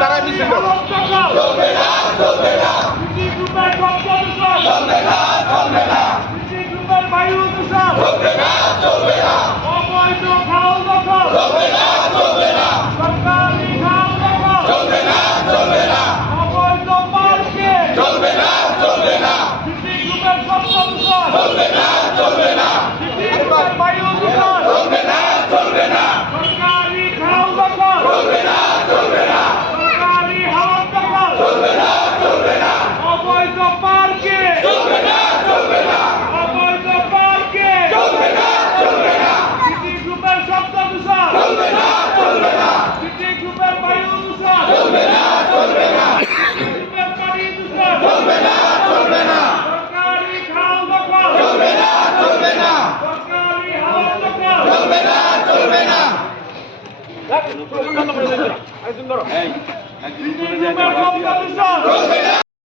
দ্বারা মিছিল। চলবে না চলবে না চলবে না চলবে না চলবে না চলবে একজন ধরো। একজন ধরো